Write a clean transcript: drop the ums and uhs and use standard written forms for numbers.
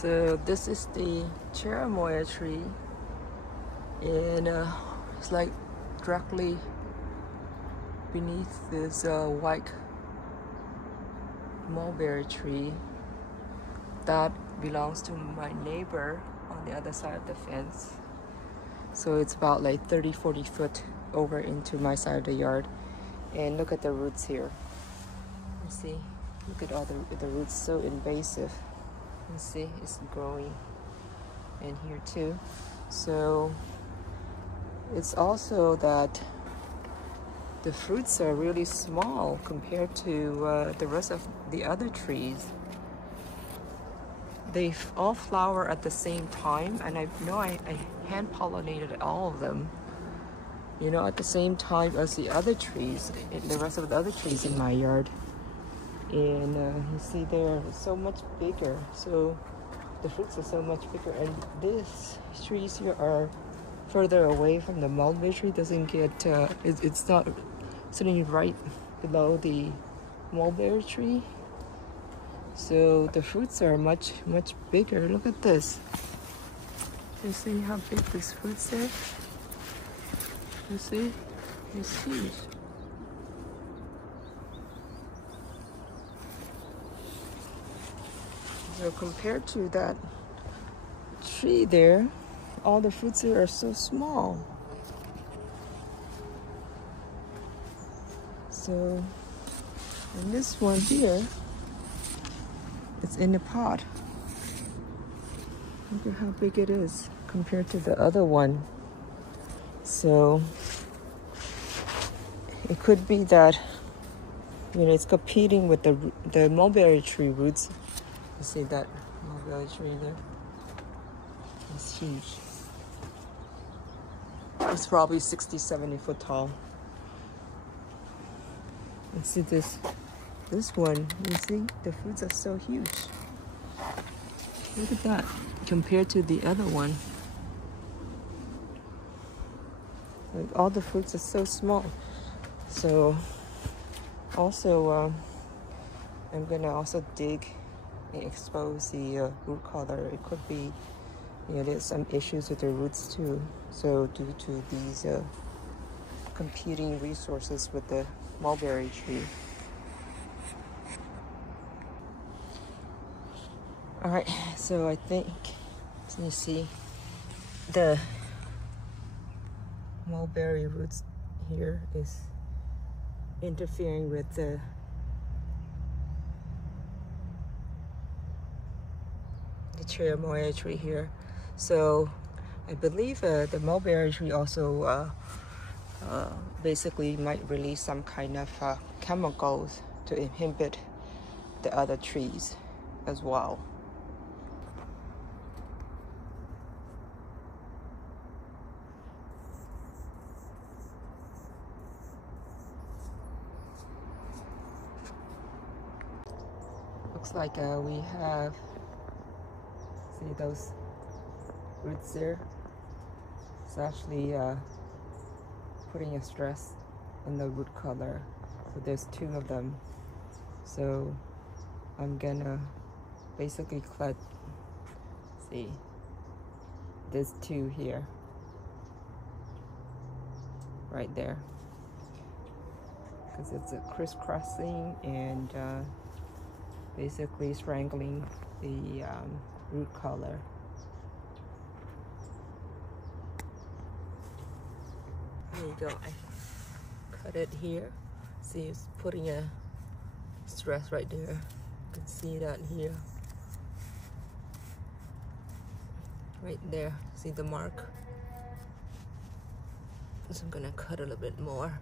So this is the Cherimoya tree, and it's like directly beneath this white mulberry tree that belongs to my neighbor on the other side of the fence. So it's about like 30-40 foot over into my side of the yard. And look at the roots here. You see, look at all the roots, so invasive. You see, it's growing in here too. So it's also that the fruits are really small compared to the rest of the other trees. They all flower at the same time, and I know I hand pollinated all of them, you know, at the same time as the other trees, the rest of the other trees in my yard. And you see they're so much bigger, so the fruits are so much bigger. And these trees here are further away from the mulberry tree. Doesn't get it's not sitting right below the mulberry tree, so the fruits are much bigger. Look at this. You see how big this fruits are? You see, it's huge. So compared to that tree there, all the fruits here are so small. So, and this one here, it's in a pot. Look at how big it is compared to the other one. So it could be that, you know, it's competing with the mulberry tree roots. You see that mulberry tree there? It's huge. It's probably 60-70 foot tall. And see this one, you see the fruits are so huge. Look at that compared to the other one. Like all the fruits are so small. So also I'm gonna also dig and expose the root color. It could be, you know, there's some issues with the roots too. So due to these competing resources with the mulberry tree. All right, so I think you see the mulberry roots here is interfering with the Cherimoya tree here. So I believe the mulberry tree also basically might release some kind of chemicals to inhibit the other trees as well. Looks like we have, see those roots there? It's actually putting a stress in the root color. So there's two of them. So I'm gonna basically cut, see, there's two here, right there. Because it's a crisscrossing and basically strangling the root color. There you go. I cut it here. See, it's putting a stress right there. You can see that here. Right there. See the mark? So I'm gonna cut a little bit more.